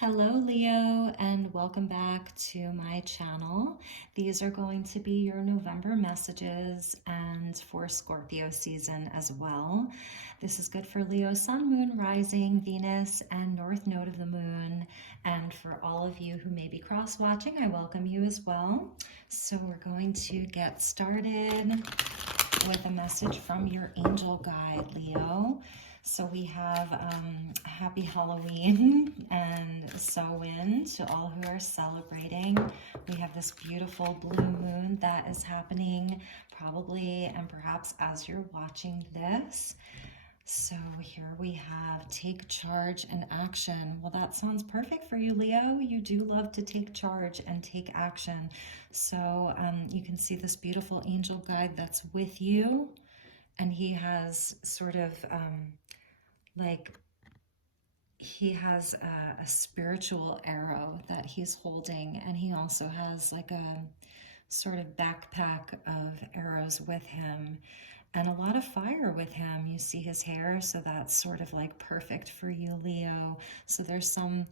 Hello, Leo, and welcome back to my channel. These are going to be your November messages and for Scorpio season as well. This is good for Leo, Sun, Moon, Rising, Venus, and North Node of the Moon. And for all of you who may be cross-watching, I welcome you as well. So we're going to get started with a message from your angel guide, Leo. So we have Happy Halloween and Samhain to all who are celebrating. We have this beautiful blue moon that is happening probably and perhaps as you're watching this. So here we have take charge and action. Well, that sounds perfect for you, Leo. You do love to take charge and take action. So you can see this beautiful angel guide that's with you. And he has sort of he has a spiritual arrow that he's holding, and he also has like a sort of backpack of arrows with him and a lot of fire with him. You see his hair, so that's sort of like perfect for you, Leo. So there's some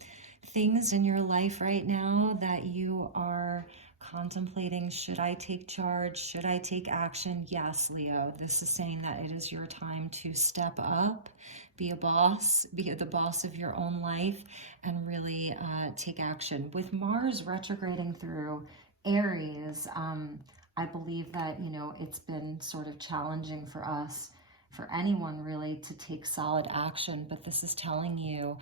things in your life right now that you are contemplating. Should I take charge? Should I take action? Yes, Leo, this is saying that it is your time to step up, be a boss, be the boss of your own life, and really take action. With Mars retrograding through Aries, I believe that, it's been sort of challenging for us, for anyone really, to take solid action, but this is telling you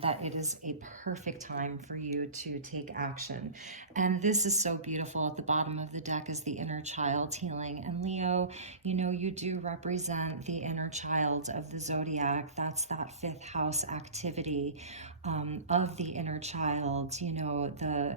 that it is a perfect time for you to take action. And this is so beautiful. At the bottom of the deck is the inner child healing. And Leo, you do represent the inner child of the zodiac. That's that fifth house activity of the inner child, the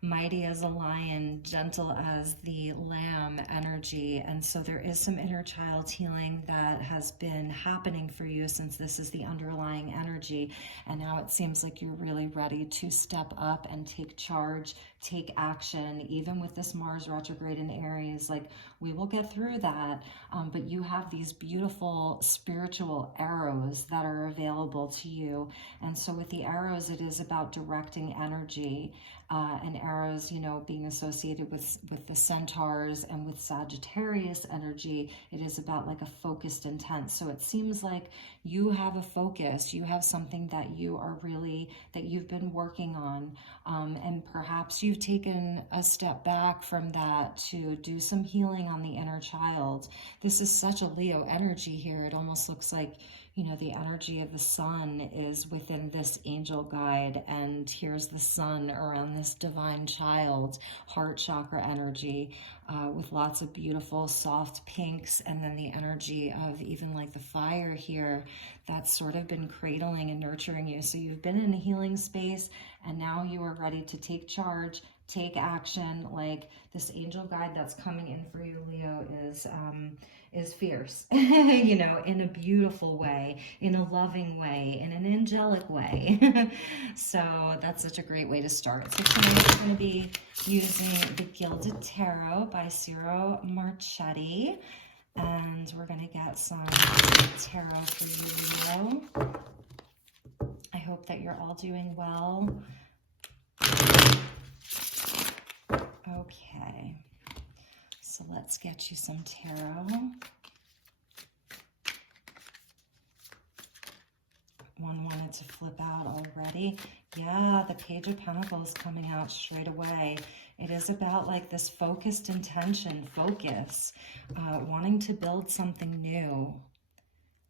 mighty as a lion, gentle as the lamb energy. And so there is some inner child healing that has been happening for you since this is the underlying energy. And now it seems like you're really ready to step up and take charge, take action. Even with this Mars retrograde in Aries, like, we will get through that. But you have these beautiful spiritual arrows that are available to you. And so with the arrows, it is about directing energy. And arrows, being associated with the centaurs and with Sagittarius energy, it is about like a focused intent. So it seems like you have a focus, you have something that you've been working on. And perhaps you've taken a step back from that to do some healing on the inner child. This is such a Leo energy here. It almost looks like, the energy of the sun is within this angel guide, and here's the sun around this divine child, heart chakra energy, with lots of beautiful soft pinks, and then the energy of even like the fire here that's sort of been cradling and nurturing you. So you've been in a healing space, and now you are ready to take charge, take action. Like, this angel guide that's coming in for you, Leo, is fierce, in a beautiful way, in a loving way, in an angelic way. So that's such a great way to start. So tonight we're going to be using the Gilded Tarot by Ciro Marchetti, and we're going to get some tarot for you, Leo. I hope that you're all doing well. Okay, so let's get you some tarot. One wanted to flip out already. Yeah, the Page of Pentacles coming out straight away. It is about like this focused intention, focus, wanting to build something new,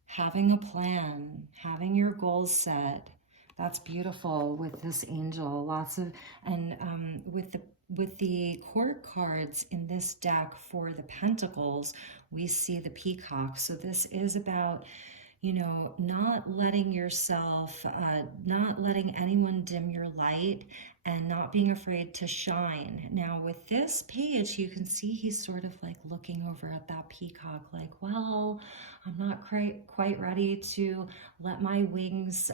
having a plan, having your goals set. That's beautiful with this angel. Lots of, and with the court cards in this deck for the Pentacles, we see the peacock. So this is about, not letting yourself, not letting anyone dim your light, and not being afraid to shine. Now with this page, you can see he's sort of like looking over at that peacock like, well, I'm not quite ready to let my wings,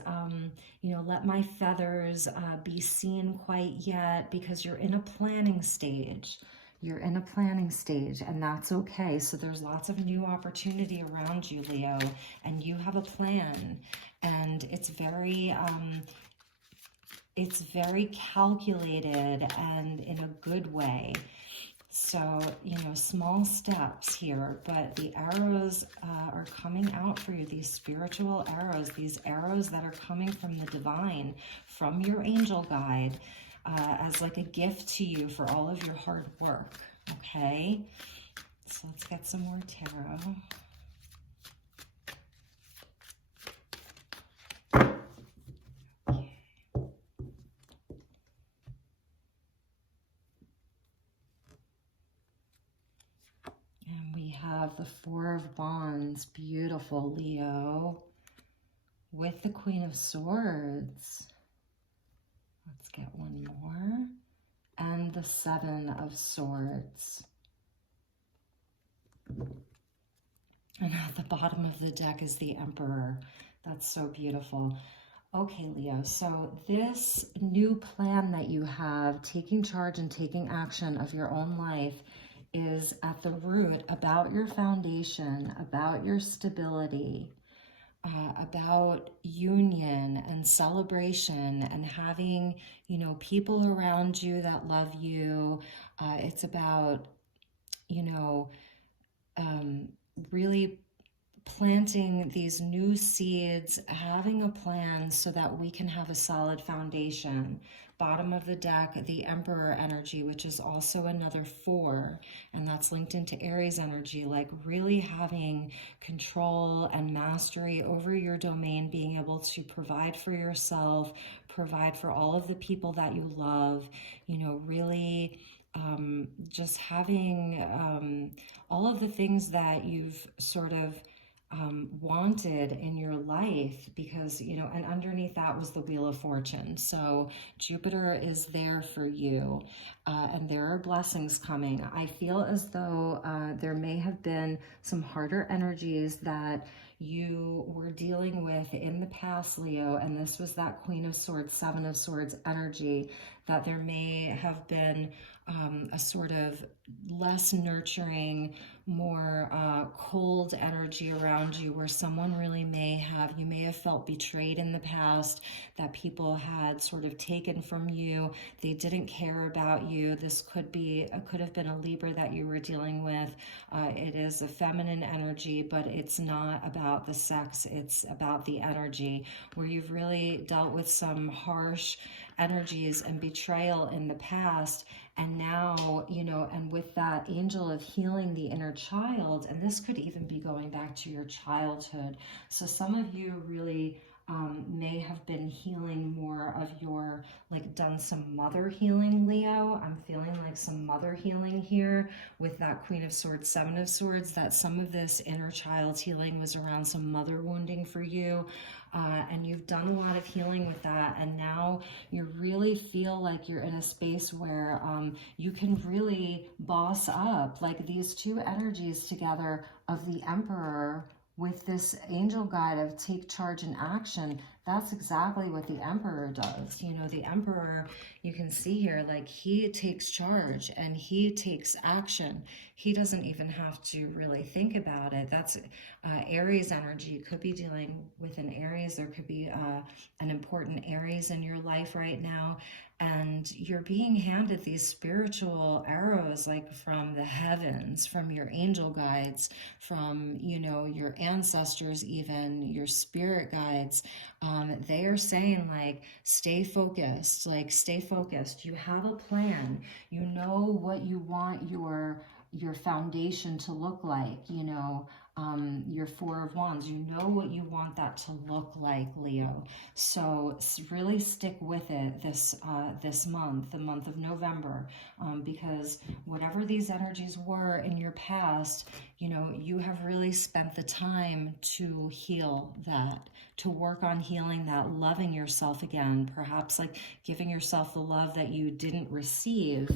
let my feathers be seen quite yet, because you're in a planning stage. You're in a planning stage, and that's okay. So there's lots of new opportunity around you, Leo, and you have a plan, and it's very, it's very calculated and in a good way. So, you know, small steps here, but the arrows are coming out for you, these spiritual arrows, these arrows that are coming from the divine, from your angel guide, as like a gift to you for all of your hard work, okay? So let's get some more tarot. The Four of Wands, beautiful, Leo, with the Queen of Swords. Let's get one more. And the Seven of Swords. And at the bottom of the deck is the Emperor. That's so beautiful. Okay, Leo, so this new plan that you have, taking charge and taking action of your own life, is at the root about your foundation, about your stability, about union and celebration and having, you know, people around you that love you. It's about, you know, really planting these new seeds, having a plan so that we can have a solid foundation. Bottom of the deck, the Emperor energy, which is also another 4, and that's linked into Aries energy, like really having control and mastery over your domain, being able to provide for yourself, provide for all of the people that you love, you know, really just having all of the things that you've sort of wanted in your life, because, you know, and underneath that was the Wheel of Fortune. So Jupiter is there for you, and there are blessings coming. I feel as though there may have been some harder energies that you were dealing with in the past, Leo, and this was that Queen of Swords, Seven of Swords energy, that there may have been a sort of less nurturing, more cold energy around you, where someone really you may have felt betrayed in the past, that people had sort of taken from you. They didn't care about you. This could have been a Libra that you were dealing with. It is a feminine energy, but it's not about the sex. It's about the energy, where you've really dealt with some harsh energies and betrayal in the past. And now, you know, and with that angel of healing the inner child, and this could even be going back to your childhood. So some of you really may have been healing more of your, like, done some mother healing, Leo. I'm feeling like some mother healing here with that Queen of Swords, Seven of Swords, that some of this inner child healing was around some mother wounding for you. And you've done a lot of healing with that, and now you really feel like you're in a space where you can really boss up. Like these two energies together of the Emperor with this angel guide of take charge and action, that's exactly what the Emperor does. You know, the Emperor, you can see here, like he takes charge and he takes action. He doesn't even have to really think about it. That's Aries energy. You could be dealing with an Aries. There could be an important Aries in your life right now. And you're being handed these spiritual arrows, like from the heavens, from your angel guides, from, you know, your ancestors, even your spirit guides. They are saying, like, stay focused, stay focused. You have a plan. You know what you want your foundation to look like, you know, your Four of Wands. You know what you want that to look like, Leo. So really stick with it this month, the month of November, because whatever these energies were in your past, you know, you have really spent the time to heal that, to work on healing that, loving yourself again, perhaps like giving yourself the love that you didn't receive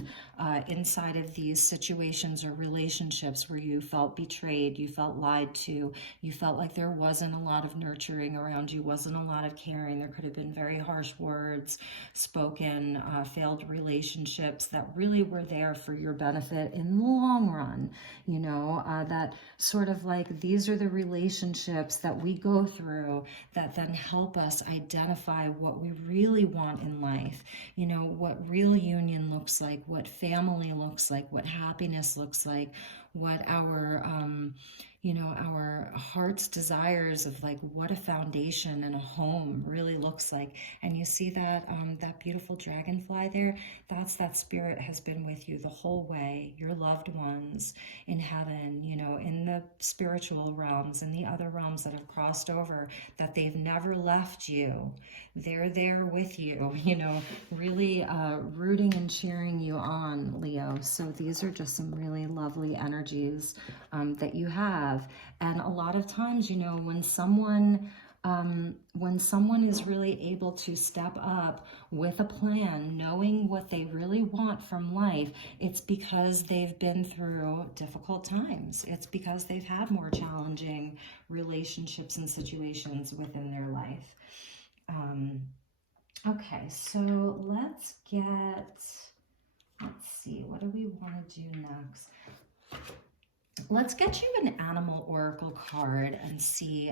inside of these situations or relationships where you felt betrayed, you felt lied to, you felt like there wasn't a lot of nurturing around you, wasn't a lot of caring. There could have been very harsh words spoken, failed relationships that really were there for your benefit in the long run, you know, that that sort of like these are the relationships that we go through that then help us identify what we really want in life. You know, what real union looks like, what family looks like, what happiness looks like, what our you know, our heart's desires of like what a foundation and a home really looks like. And you see that that beautiful dragonfly there? That's that spirit has been with you the whole way. Your loved ones in heaven, you know, in the spiritual realms, in the other realms that have crossed over, that they've never left you. They're there with you, you know, really rooting and cheering you on, Leo. So these are just some really lovely energies that you have. And a lot of times, you know, when someone is really able to step up with a plan, knowing what they really want from life, it's because they've been through difficult times. It's because they've had more challenging relationships and situations within their life. Okay, so let's see, what do we want to do next? Let's get you an animal oracle card and see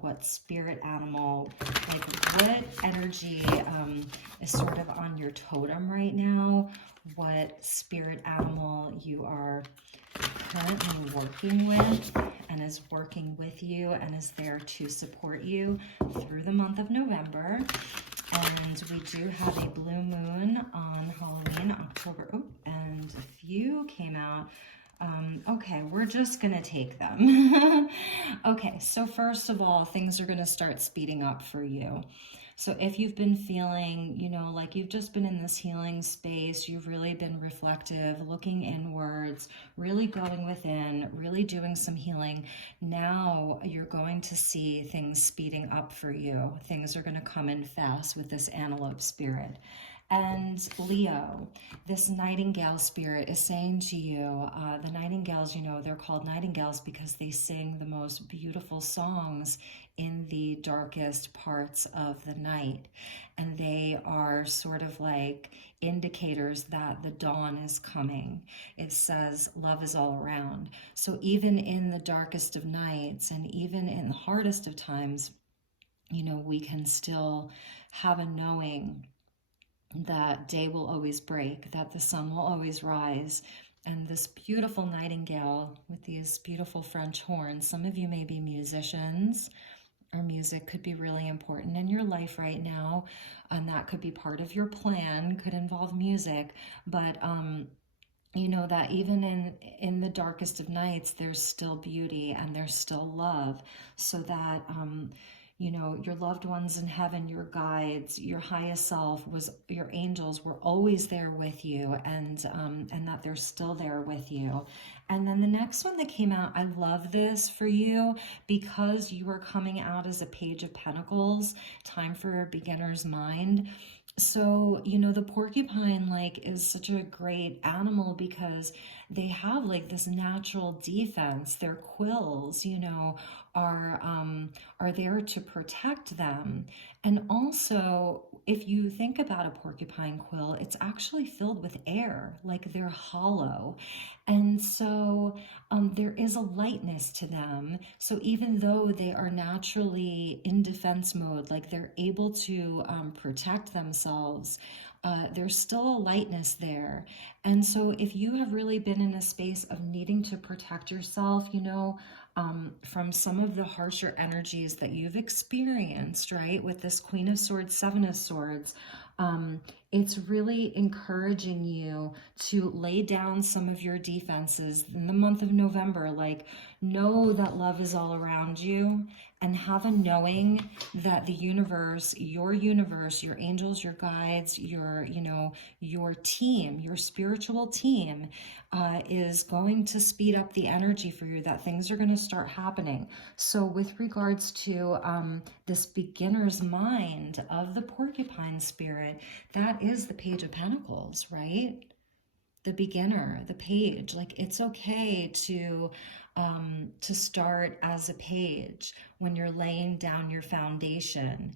what spirit animal, like what energy is sort of on your totem right now, what spirit animal you are currently working with and is working with you and is there to support you through the month of November. And we do have a blue moon on Halloween, October, and a few came out. Okay, we're just gonna take them. Okay, so first of all, things are gonna start speeding up for you. So if you've been feeling, you know, like you've just been in this healing space, you've really been reflective, looking inwards, really going within, really doing some healing, now you're going to see things speeding up for you. Things are gonna come in fast with this antelope spirit. And Leo, this nightingale spirit is saying to you, the nightingales, you know, they're called nightingales because they sing the most beautiful songs in the darkest parts of the night. And they are sort of like indicators that the dawn is coming. It says love is all around. So even in the darkest of nights and even in the hardest of times, you know, we can still have a knowing that day will always break, that the sun will always rise. And this beautiful nightingale with these beautiful French horns, some of you may be musicians, or music could be really important in your life right now, and that could be part of your plan, could involve music. But you know that even in the darkest of nights, there's still beauty and there's still love. So that you know, your loved ones in heaven, your guides, your highest self, was your angels were always there with you, and that they're still there with you. And then the next one that came out, I love this for you because you are coming out as a Page of Pentacles, time for a beginner's mind. So, you know, the porcupine like is such a great animal because they have like this natural defense. Their quills, you know, are there to protect them. And also, if you think about a porcupine quill, it's actually filled with air, like they're hollow. And so there is a lightness to them. So even though they are naturally in defense mode, like they're able to protect themselves, there's still a lightness there. And so if you have really been in a space of needing to protect yourself, you know, from some of the harsher energies that you've experienced, right, with this Queen of Swords, Seven of Swords, it's really encouraging you to lay down some of your defenses in the month of November. Like, know that love is all around you, and have a knowing that the universe, your angels, your guides, your, you know, your team, your spiritual team is going to speed up the energy for you, that things are going to start happening. So with regards to this beginner's mind of the porcupine spirit, that is the Page of Pentacles, right? The beginner, the page. Like, it's okay to start as a page when you're laying down your foundation.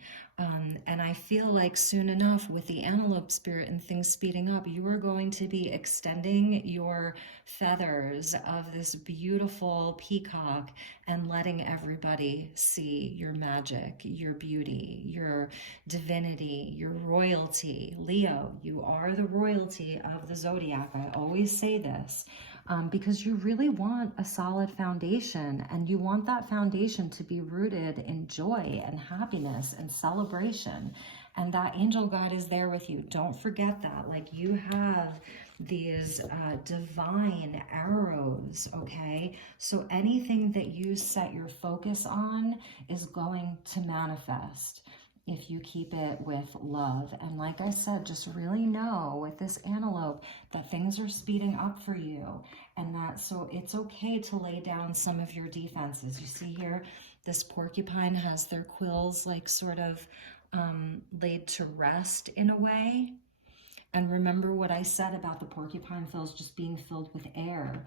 And I feel like soon enough, with the antelope spirit and things speeding up, you are going to be extending your feathers of this beautiful peacock and letting everybody see your magic, your beauty, your divinity, your royalty. Leo, you are the royalty of the zodiac. I always say this. Because you really want a solid foundation, and you want that foundation to be rooted in joy and happiness and celebration. And that angel God is there with you. Don't forget that. Like, you have these divine arrows, okay? So anything that you set your focus on is going to manifest if you keep it with love. And like I said, just really know with this antelope that things are speeding up for you, and that so it's okay to lay down some of your defenses. You see here, this porcupine has their quills like sort of laid to rest in a way. And remember what I said about the porcupine quills just being filled with air.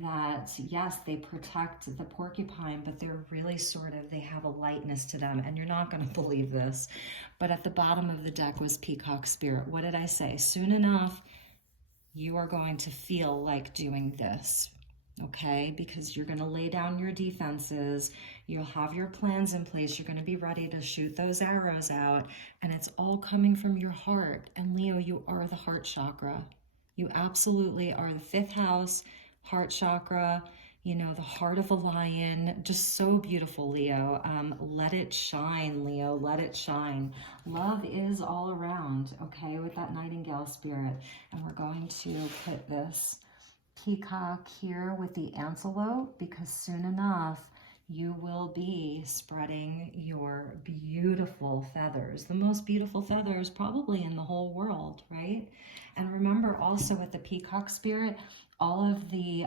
That yes, they protect the porcupine, but they're really sort of, they have a lightness to them. And you're not going to believe this, but at the bottom of the deck was peacock spirit. What did I say? Soon enough, you are going to feel like doing this, okay? Because you're going to lay down your defenses. You'll have your plans in place. You're going to be ready to shoot those arrows out, and it's all coming from your heart. And Leo, you are the heart chakra. You absolutely are the fifth house, heart chakra, you know, the heart of a lion. Just so beautiful, Leo. Let it shine, Leo. Let it shine. Love is all around, okay, with that nightingale spirit. And we're going to put this peacock here with the antelope, because soon enough, you will be spreading your beautiful feathers, the most beautiful feathers probably in the whole world, right? And remember also with the peacock spirit, all of the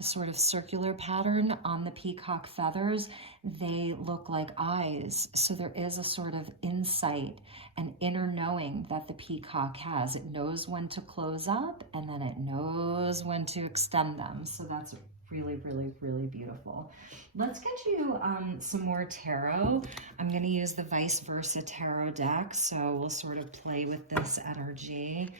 sort of circular pattern on the peacock feathers, they look like eyes. So there is a sort of insight and inner knowing that the peacock has. It knows when to close up, and then it knows when to extend them. So that's really, really, really beautiful. Let's get you some more tarot. I'm going to use the vice versa tarot deck, so we'll sort of play with this energy.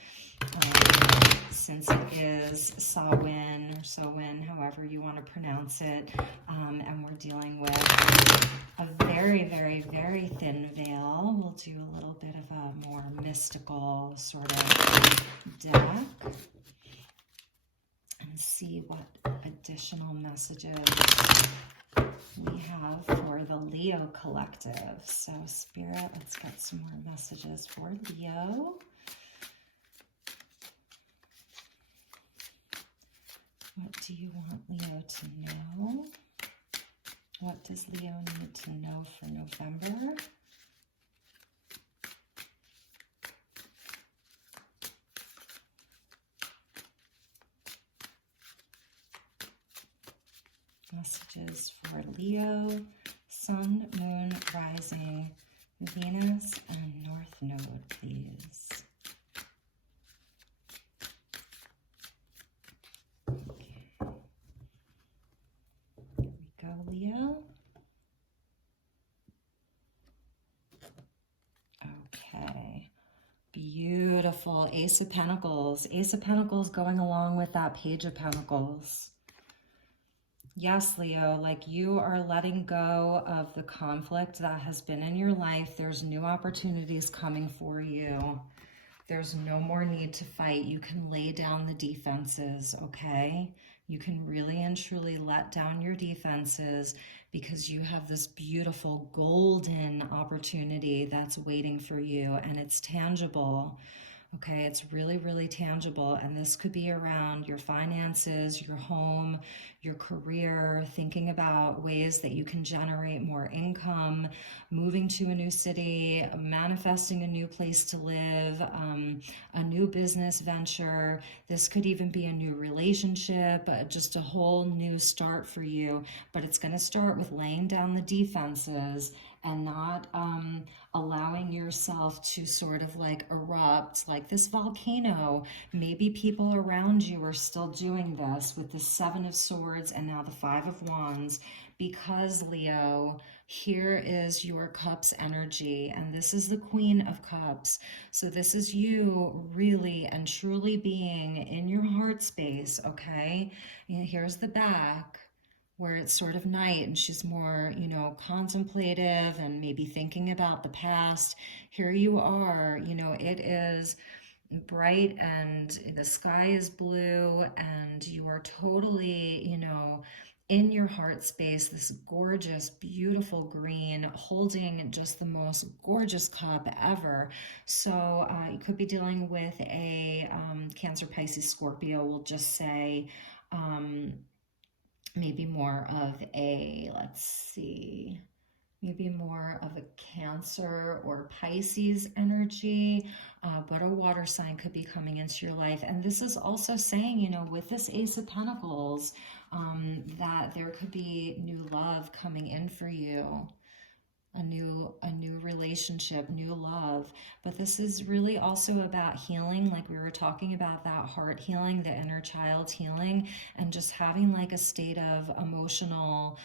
Since it is Samhain or Samhain, however you want to pronounce it, and we're dealing with a very, very, very thin veil, we'll do a little bit of a more mystical sort of deck and see what additional messages we have for the Leo collective. So Spirit, let's get some more messages for Leo. What do you want Leo to know? What does Leo need to know for November? Messages for Leo, Sun, Moon, Rising, Venus, and North Node, please. Leo. Okay. Beautiful. Ace of Pentacles. Ace of Pentacles going along with that Page of Pentacles. Yes, Leo, like you are letting go of the conflict that has been in your life. There's new opportunities coming for you. There's no more need to fight. You can lay down the defenses, okay? You can really and truly let down your defenses, because you have this beautiful golden opportunity that's waiting for you, and it's tangible. Okay, it's really, really tangible, and this could be around your finances, your home, your career, thinking about ways that you can generate more income, moving to a new city, manifesting a new place to live, a new business venture. This could even be a new relationship, just a whole new start for you, but it's going to start with laying down the defenses and not allowing yourself to sort of like erupt like this volcano. Maybe people around you are still doing this with the Seven of Swords and now the Five of Wands, because Leo, Here is your cups energy, and this is the Queen of Cups. So this is you really and truly being in your heart space, okay? And here's the back where it's sort of night and she's more, contemplative and maybe thinking about the past. Here you are, it is bright and the sky is blue and you are totally, in your heart space, this gorgeous, beautiful green, holding just the most gorgeous cup ever. So you could be dealing with a Cancer, Pisces, Scorpio, we'll just say. Maybe more of a, let's see, maybe more of a Cancer or Pisces energy, but a water sign could be coming into your life. And this is also saying, with this Ace of Pentacles, that there could be new love coming in for you. A new relationship, new love. But this is really also about healing, like we were talking about, that heart healing, the inner child healing, and just having like a state of emotional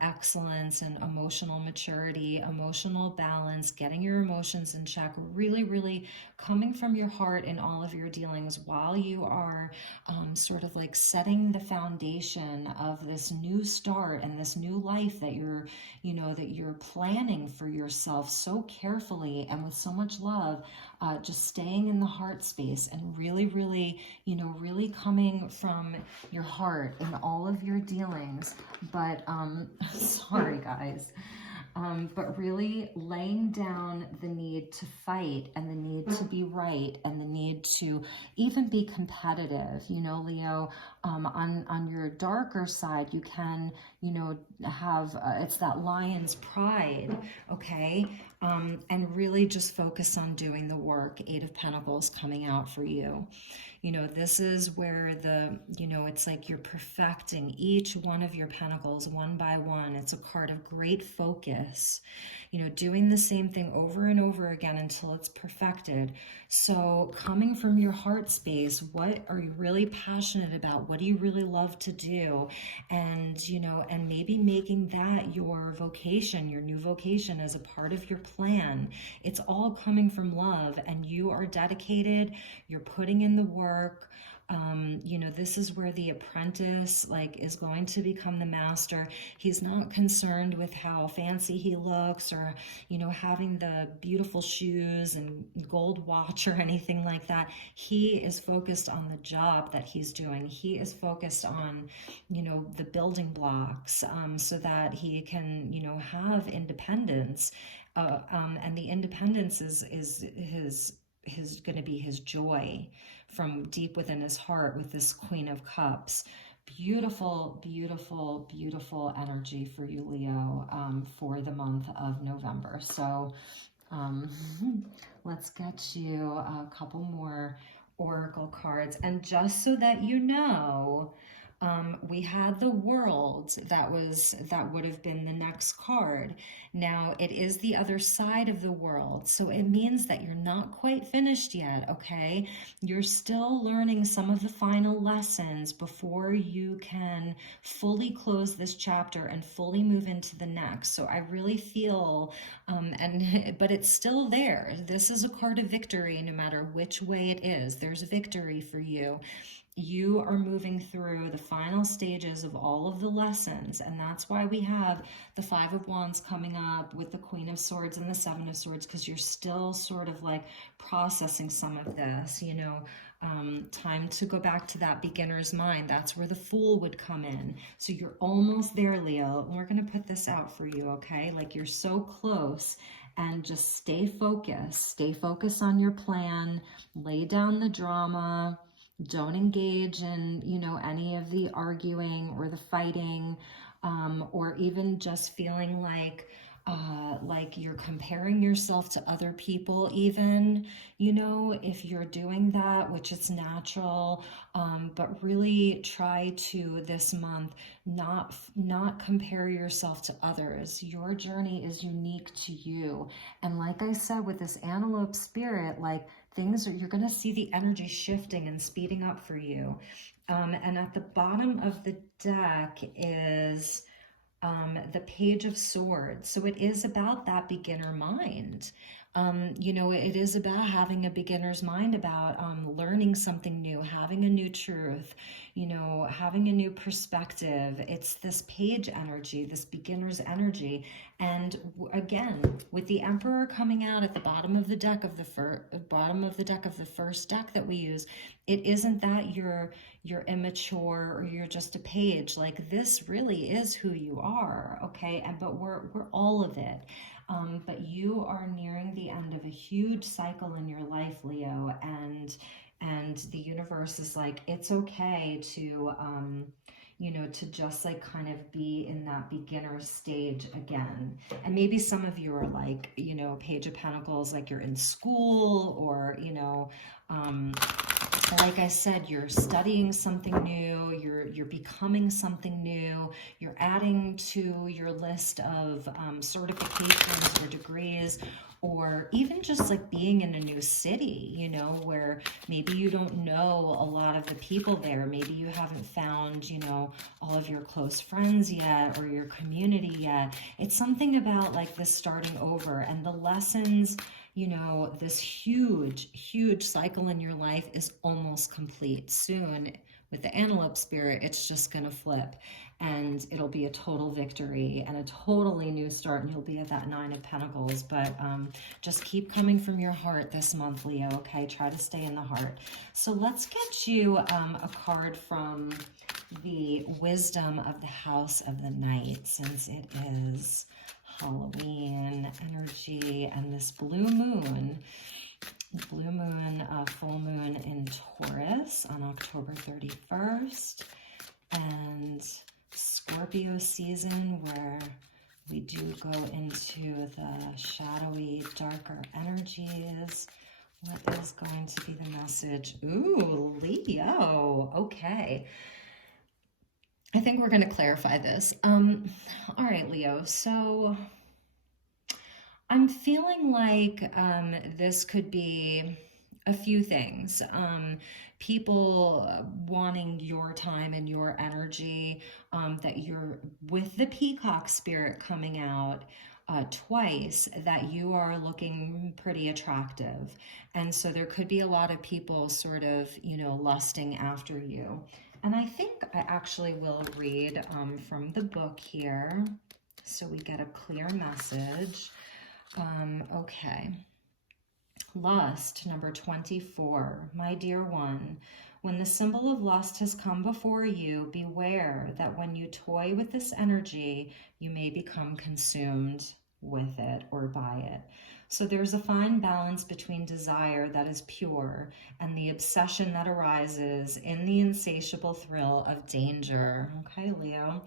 excellence and emotional maturity, emotional balance, getting your emotions in check, really, really coming from your heart in all of your dealings while you are sort of like setting the foundation of this new start and this new life that you're planning for yourself so carefully and with so much love, just staying in the heart space and really, really, really coming from your heart in all of your dealings. But sorry guys. But really laying down the need to fight and the need to be right and the need to even be competitive, Leo. On your darker side, you can, have, it's that lion's pride, okay? And really just focus on doing the work. Eight of Pentacles coming out for you. This is where it's like you're perfecting each one of your pentacles one by one. It's a card of great focus, doing the same thing over and over again until it's perfected. So coming from your heart space, what are you really passionate about? What do you really love to do? And, and maybe making that your vocation, your new vocation, as a part of your plan. It's all coming from love, and you are dedicated, you're putting in the work. This is where the apprentice is going to become the master. He's not concerned with how fancy he looks or, having the beautiful shoes and gold watch or anything like that. He is focused on the job that he's doing. He is focused on, the building blocks, so that he can, have independence. And the independence is his going to be his joy from deep within his heart with this Queen of Cups. Beautiful, beautiful, beautiful energy for you, Leo, for the month of November. So let's get you a couple more oracle cards. And just so that you know, we had the World that would have been the next card. Now it is the other side of the World, so it means that you're not quite finished yet, okay? You're still learning some of the final lessons before you can fully close this chapter and fully move into the next. So I really feel, but it's still there. This is a card of victory no matter which way it is. There's victory for you. You are moving through the final stages of all of the lessons, and that's why we have the Five of Wands coming up with the Queen of Swords and the Seven of Swords, because you're still sort of like processing some of this, time to go back to that beginner's mind. That's where the Fool would come in. So you're almost there, Leo, and we're going to put this out for you, okay? Like, you're so close. And just stay focused on your plan, lay down the drama. Don't engage in, any of the arguing or the fighting, or even just feeling like you're comparing yourself to other people even, if you're doing that, which is natural, but really try to this month not compare yourself to others. Your journey is unique to you. And like I said, with this antelope spirit, you're going to see the energy shifting and speeding up for you. And at the bottom of the deck is the Page of Swords. So it is about that beginner mind. You know, it is about having a beginner's mind, about learning something new, having a new truth, you know, having a new perspective. It's this page energy, this beginner's energy. And again, with the Emperor coming out at the bottom of the deck of the bottom of the deck of the first deck that we use, it isn't that you're immature or you're just a page. Like, this really is who you are, okay? And but we're all of it. But you are nearing the end of a huge cycle in your life, Leo, and the universe is like, it's okay to you know, to just like kind of be in that beginner stage again. And maybe some of you are like, you know, Page of Pentacles, like you're in school, or, you know, like I said, you're studying something new, you're becoming something new, you're adding to your list of certifications or degrees, or even just like being in a new city, you know, where maybe you don't know a lot of the people there. Maybe you haven't found, you know, all of your close friends yet, or your community yet. It's something about like this starting over, and the lessons, you know, this huge, huge cycle in your life is almost complete. Soon, with the antelope spirit, it's just going to flip, and it'll be a total victory and a totally new start, and you'll be at that Nine of Pentacles. But just keep coming from your heart this month, Leo, okay? Try to stay in the heart. So let's get you a card from the Wisdom of the House of the Night, since it is Halloween energy and this blue moon, full moon in Taurus on October 31st, and Scorpio season, where we do go into the shadowy, darker energies. What is going to be the message? Ooh, Leo. Okay. I think we're going to clarify this. All right, Leo. So I'm feeling like this could be a few things. People wanting your time and your energy, that you're with the peacock spirit coming out twice, that you are looking pretty attractive. And so there could be a lot of people sort of, you know, lusting after you. And I think I actually will read from the book here, so we get a clear message. Okay. Lust, number 24. My dear one, when the symbol of lust has come before you, beware that when you toy with this energy, you may become consumed with it or by it. So there's a fine balance between desire that is pure and the obsession that arises in the insatiable thrill of danger. Okay, Leo.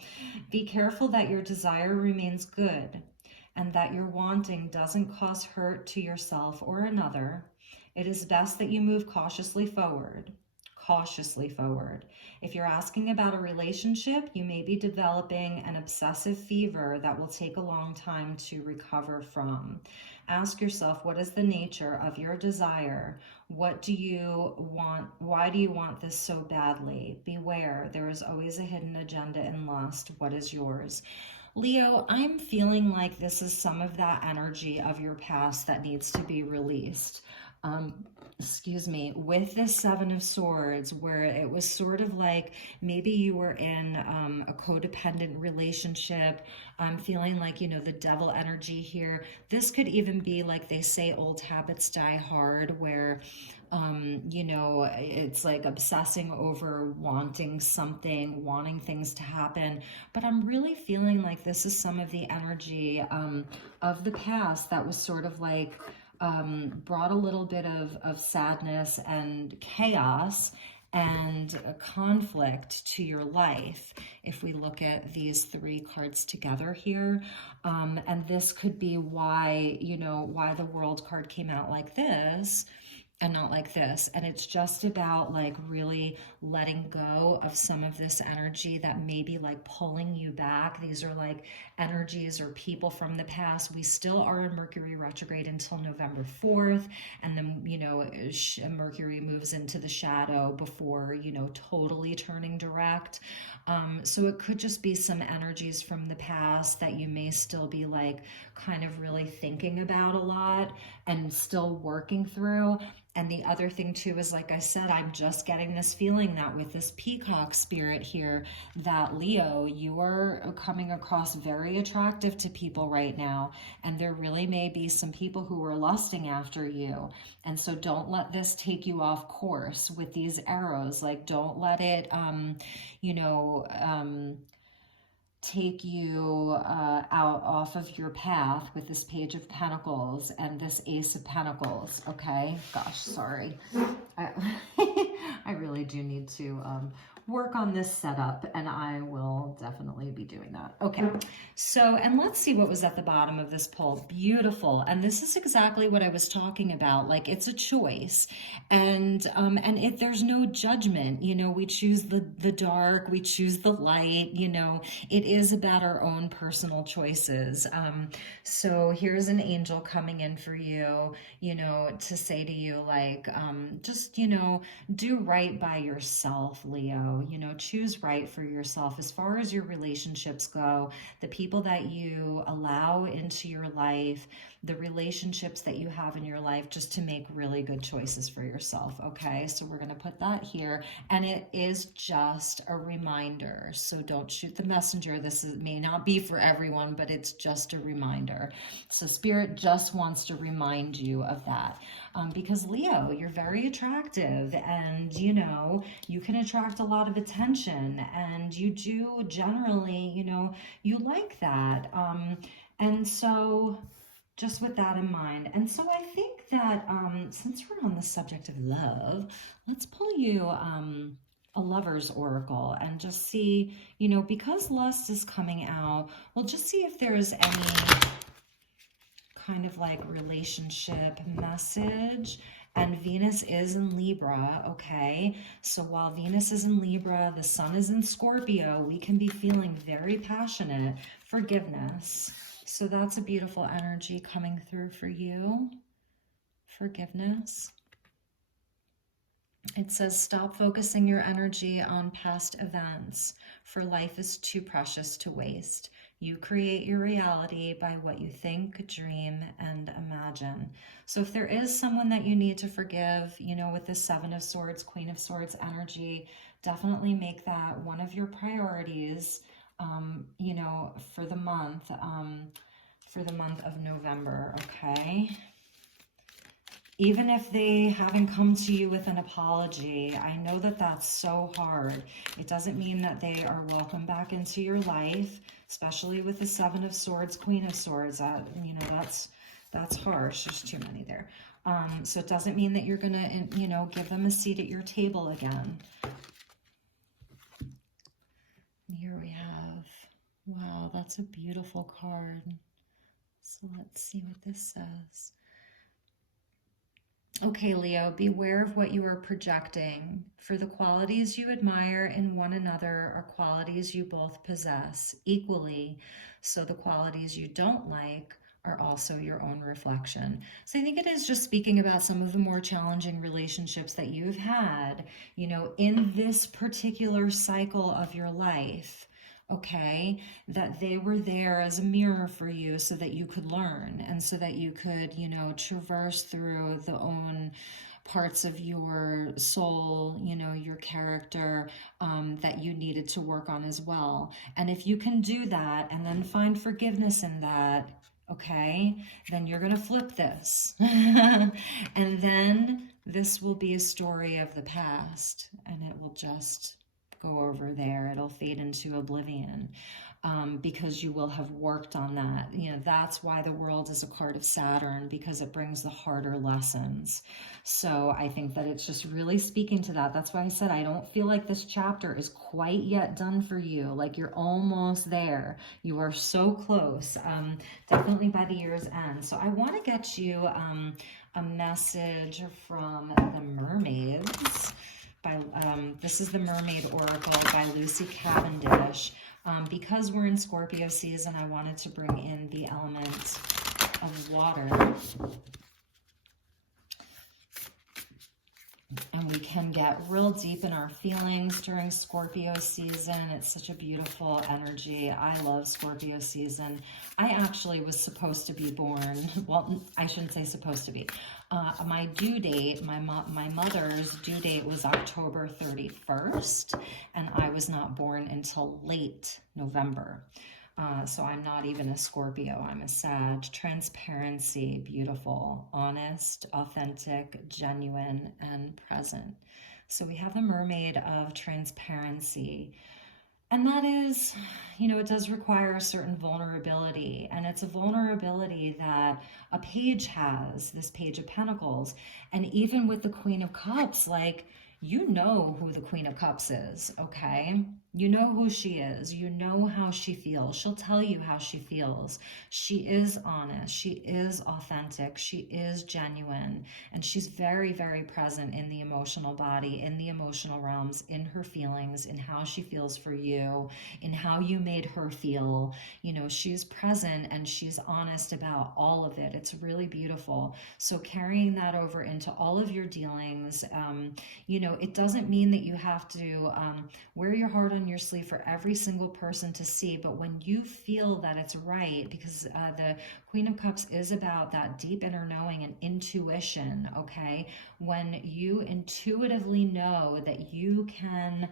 Be careful that your desire remains good, and that your wanting doesn't cause hurt to yourself or another. It is best that you move cautiously forward. Cautiously forward. If you're asking about a relationship, you may be developing an obsessive fever that will take a long time to recover from. Ask yourself, what is the nature of your desire? What do you want? Why do you want this so badly? Beware, there is always a hidden agenda in lust. What is yours? Leo, I'm feeling like this is some of that energy of your past that needs to be released. Excuse me, with this Seven of Swords, where it was sort of like maybe you were in a codependent relationship. I'm feeling like, you know, the devil energy here. This could even be like they say, old habits die hard, where you know, it's like obsessing over wanting something, wanting things to happen. But I'm really feeling like this is some of the energy of the past that was sort of like brought a little bit of sadness and chaos and a conflict to your life, if we look at these three cards together here. And this could be why, you know, why the World card came out like this. and not like this. And it's just about like really letting go of some of this energy that may be like pulling you back. These are like energies or people from the past. We still are in Mercury retrograde until November 4th. And then, you know, Mercury moves into the shadow before, you know, totally turning direct. So it could just be some energies from the past that you may still be like kind of really thinking about a lot and still working through. And the other thing too is, like I said, I'm just getting this feeling that with this peacock spirit here, that Leo, you are coming across very attractive to people right now. And there really may be some people who are lusting after you. And so don't let this take you off course with these arrows. Like, don't let it, you know, take you out off of your path with this Page of Pentacles and this Ace of Pentacles. Okay, gosh, sorry. I, I really do need to work on this setup, and I will definitely be doing that. Okay, so, and let's see what was at the bottom of this poll. Beautiful. And this is exactly what I was talking about. Like, it's a choice, and there's no judgment. You know, we choose the dark, we choose the light. You know, it is about our own personal choices. So here's an angel coming in for you, you know, to say to you, like, just, you know, do right by yourself, Leo. You know, choose right for yourself. As far as your relationships go, the people that you allow into your life, the relationships that you have in your life, just to make really good choices for yourself. Okay, so we're going to put that here, and it is just a reminder. So don't shoot the messenger. This may not be for everyone, but it's just a reminder. So Spirit just wants to remind you of that. Because Leo, you're very attractive, and you know, you can attract a lot of attention, and you do generally, you know, you like that. And so just with that in mind. And so I think that since we're on the subject of love, let's pull you a lover's oracle and just see, you know, because lust is coming out, we'll just see if there's any kind of like relationship message. And Venus is in Libra, okay? So while Venus is in Libra, the sun is in Scorpio, we can be feeling very passionate. Forgiveness. So that's a beautiful energy coming through for you. Forgiveness. It says, stop focusing your energy on past events, for life is too precious to waste. You create your reality by what you think, dream, and imagine. So if there is someone that you need to forgive, you know, with the Seven of Swords, Queen of Swords energy, definitely make that one of your priorities, you know, for the month of November, okay? Even if they haven't come to you with an apology, I know that that's so hard. It doesn't mean that they are welcome back into your life, especially with the Seven of Swords, Queen of Swords. You know, that's harsh. There's too many there. So it doesn't mean that you're gonna, you know, give them a seat at your table again. Here we have, wow, that's a beautiful card. So let's see what this says. Okay, Leo, beware of what you are projecting, for the qualities you admire in one another are qualities you both possess equally, so the qualities you don't like are also your own reflection. So I think it is just speaking about some of the more challenging relationships that you've had, you know, in this particular cycle of your life. Okay, that they were there as a mirror for you so that you could learn and so that you could, you know, traverse through the own parts of your soul, you know, your character, that you needed to work on as well. And if you can do that and then find forgiveness in that, okay, then you're going to flip this. And then this will be a story of the past, and it will just go over there. It'll fade into oblivion, because you will have worked on that. You know, that's why the world is a card of Saturn, because it brings the harder lessons. So I think that it's just really speaking to that. That's why I said I don't feel like this chapter is quite yet done for you. Like, you're almost there. You are so close, definitely by the year's end. So I want to get you a message from the mermaids. This is the Mermaid Oracle by Lucy Cavendish. Because we're in Scorpio season, I wanted to bring in the element of water. And we can get real deep in our feelings during Scorpio season. It's such a beautiful energy. I love Scorpio season. I actually was supposed to be born, well, I shouldn't say supposed to be. My due date, my mother's due date was October 31st, and I was not born until late November. So I'm not even a Scorpio, I'm a Sag. Transparency, beautiful, honest, authentic, genuine, and present. So we have the mermaid of transparency. And that is, you know, it does require a certain vulnerability. And it's a vulnerability that a page has, this Page of Pentacles. And even with the Queen of Cups, like, you know who the Queen of Cups is, okay? You know who she is. You know how she feels. She'll tell you how she feels. She is honest. She is authentic. She is genuine. And she's very, very present in the emotional body, in the emotional realms, in her feelings, in how she feels for you, in how you made her feel. You know, she's present and she's honest about all of it. It's really beautiful. So carrying that over into all of your dealings, you know, it doesn't mean that you have to wear your heart on your sleeve for every single person to see, but when you feel that it's right, because the Queen of Cups is about that deep inner knowing and intuition, okay? When you intuitively know that you can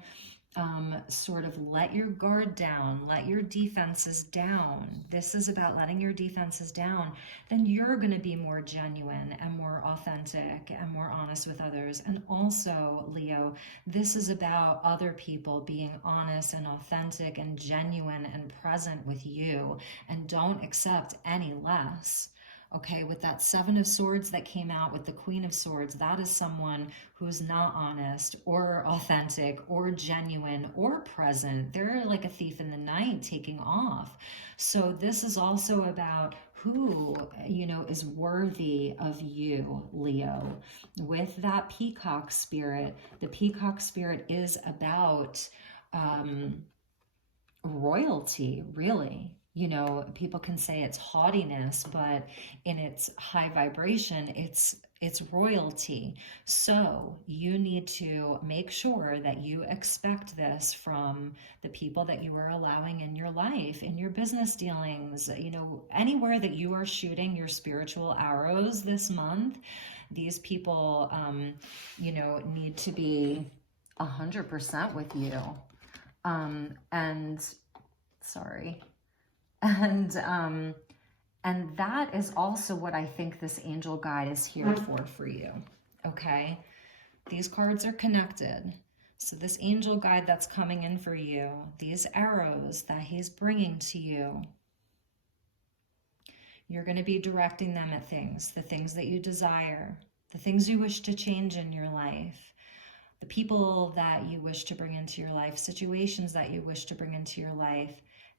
sort of let your guard down, let your defenses down. This is about letting your defenses down. Then you're going to be more genuine and more authentic and more honest with others. And also, Leo, this is about other people being honest and authentic and genuine and present with you, and don't accept any less. Okay, with that Seven of Swords that came out with the Queen of Swords, that is someone who's not honest or authentic or genuine or present. They're like a thief in the night taking off. So this is also about who, you know, is worthy of you, Leo. With that peacock spirit, the peacock spirit is about royalty, really. You know, people can say it's haughtiness, but in its high vibration, it's royalty. So you need to make sure that you expect this from the people that you are allowing in your life, in your business dealings, you know, anywhere that you are shooting your spiritual arrows this month. These people, you know, need to be 100% with you. And sorry. And that is also what I think this angel guide is here for you. Okay. These cards are connected. So this angel guide that's coming in for you, these arrows that he's bringing to you, you're going to be directing them at things, the things that you desire, the things you wish to change in your life, the people that you wish to bring into your life, situations that you wish to bring into your life.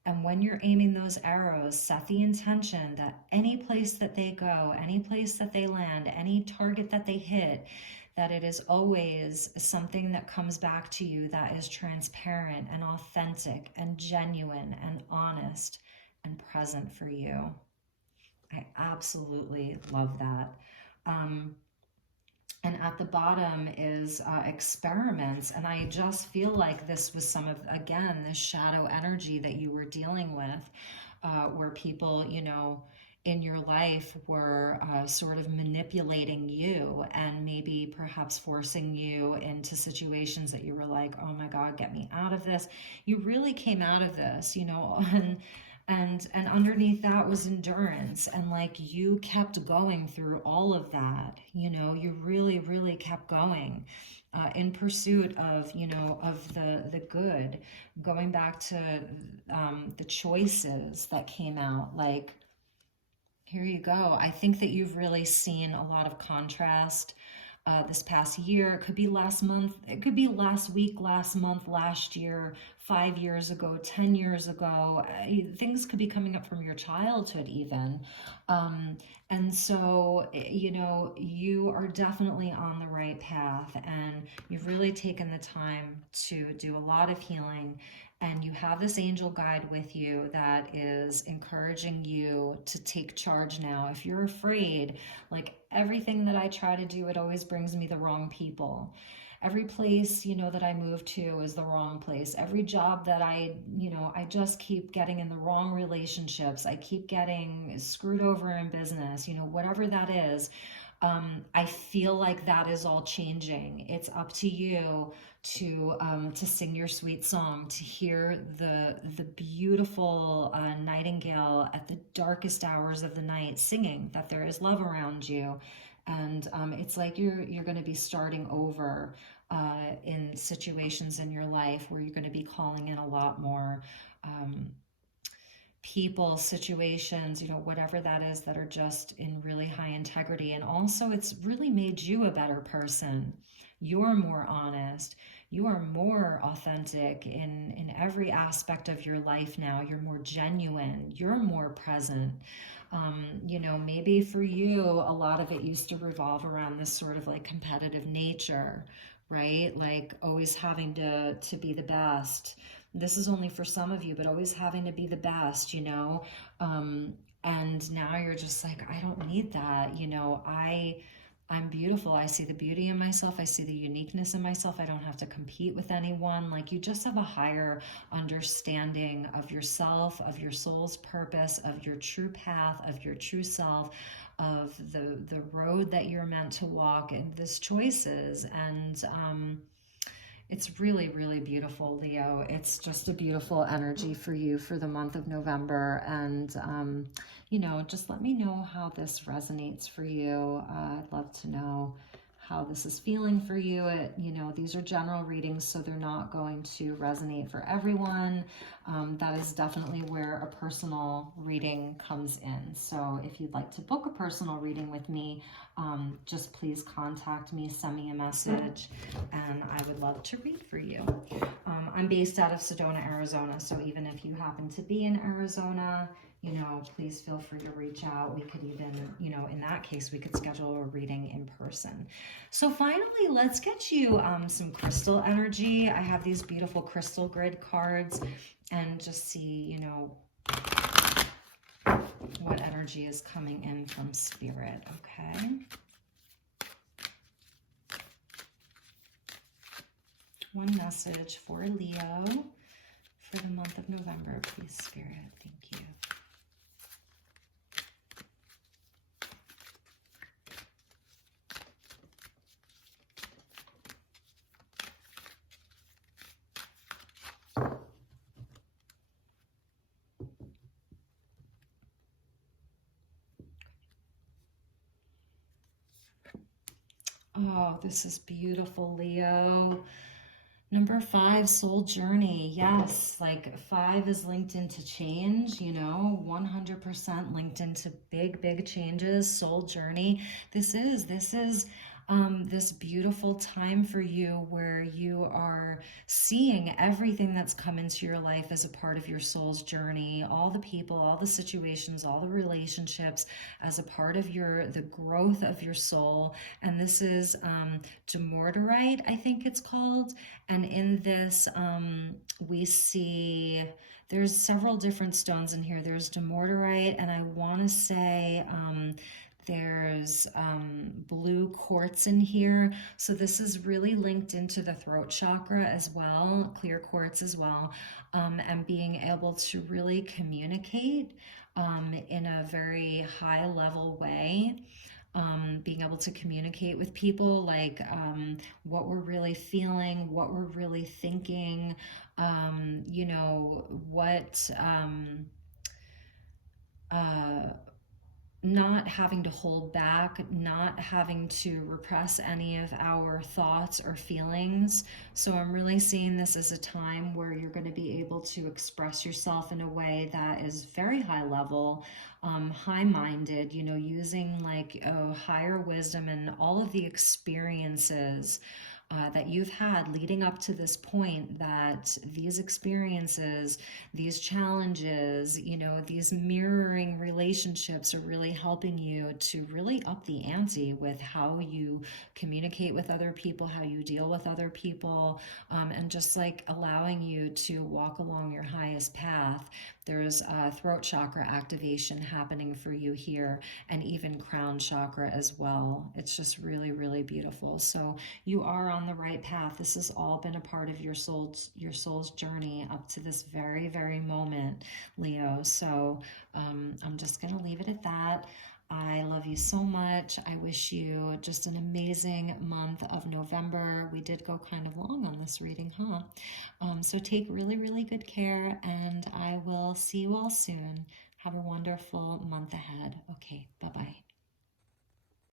And when you're aiming those arrows, set the intention that any place that they go, any place that they land, any target that they hit, that it is always something that comes back to you that is transparent and authentic and genuine and honest and present for you. I absolutely love that. And at the bottom is experiments. And I just feel like this was some of, again, this shadow energy that you were dealing with, where people, you know, in your life were sort of manipulating you and maybe perhaps forcing you into situations that you were like, oh my God, get me out of this. You really came out of this, you know, and underneath that was endurance, and like you kept going through all of that, you know, you really, really kept going in pursuit of, you know, of the good, going back to the choices that came out. Like, here you go. I think that you've really seen a lot of contrast this past year. It could be last month. It could be last week, last month, last year, 5 years ago, 10 years ago. Things could be coming up from your childhood, even. And so, you are definitely on the right path, and you've really taken the time to do a lot of healing. And you have this angel guide with you that is encouraging you to take charge now. If you're afraid, like everything that I try to do, it always brings me the wrong people. Every place, that I move to is the wrong place. Every job that I just keep getting in the wrong relationships. I keep getting screwed over in business, whatever that is. I feel like that is all changing. It's up to you to sing your sweet song, to hear the beautiful nightingale at the darkest hours of the night singing that there is love around you. And it's like you're going to be starting over in situations in your life where you're going to be calling in a lot more people, situations, whatever that is, that are just in really high integrity. And also, it's really made you a better person. You're more honest. You are more authentic in every aspect of your life now. You're more genuine. You're more present. Maybe for you, a lot of it used to revolve around this sort of like competitive nature, right? Like always having to be the best. This is only for some of you, but always having to be the best, and now you're just like, I don't need that. I'm beautiful. I see the beauty in myself. I see the uniqueness in myself. I don't have to compete with anyone. Like, you just have a higher understanding of yourself, of your soul's purpose, of your true path, of your true self, of the road that you're meant to walk, and this choices. And it's really, really beautiful, Leo. It's just a beautiful energy for you for the month of November. And, just let me know how this resonates for you. I'd love to know how this is feeling for you. These are general readings, so they're not going to resonate for everyone. That is definitely where a personal reading comes in. So if you'd like to book a personal reading with me, just please contact me, send me a message, and I would love to read for you. I'm based out of Sedona, Arizona, so even if you happen to be in Arizona, please feel free to reach out. We could even, in that case, we could schedule a reading in person. So finally, let's get you some crystal energy. I have these beautiful crystal grid cards, and just see, what energy is coming in from Spirit, okay? One message for Leo for the month of November, please, Spirit. Thank you. Oh, this is beautiful, Leo. Number 5, soul journey. Yes, like 5 is linked into change, 100% linked into big, big changes, soul journey. This is this beautiful time for you where you are seeing everything that's come into your life as a part of your soul's journey, all the people, all the situations, all the relationships as a part of the growth of your soul. And this is Demorderite, I think it's called. And in this, we see there's several different stones in here. There's Demorderite, and I want to say there's blue quartz in here. So this is really linked into the throat chakra as well, clear quartz as well, and being able to really communicate in a very high level way. Being able to communicate with people, like what we're really feeling, what we're really thinking, what not having to hold back, not having to repress any of our thoughts or feelings. So I'm really seeing this as a time where you're going to be able to express yourself in a way that is very high level, high minded, you know, using like higher wisdom and all of the experiences that you've had leading up to this point, that these experiences, these challenges, you know, these mirroring relationships are really helping you to really up the ante with how you communicate with other people, how you deal with other people, and just like allowing you to walk along your highest path. There's throat chakra activation happening for you here, and even crown chakra as well. It's just really, really beautiful. So you are on the right path. This has all been a part of your soul's journey up to this very, very moment, Leo. So I'm just gonna leave it at that. I love you so much. I wish you just an amazing month of November. We did go kind of long on this reading, huh? So take really, really good care, and I will see you all soon. Have a wonderful month ahead. Okay, bye bye.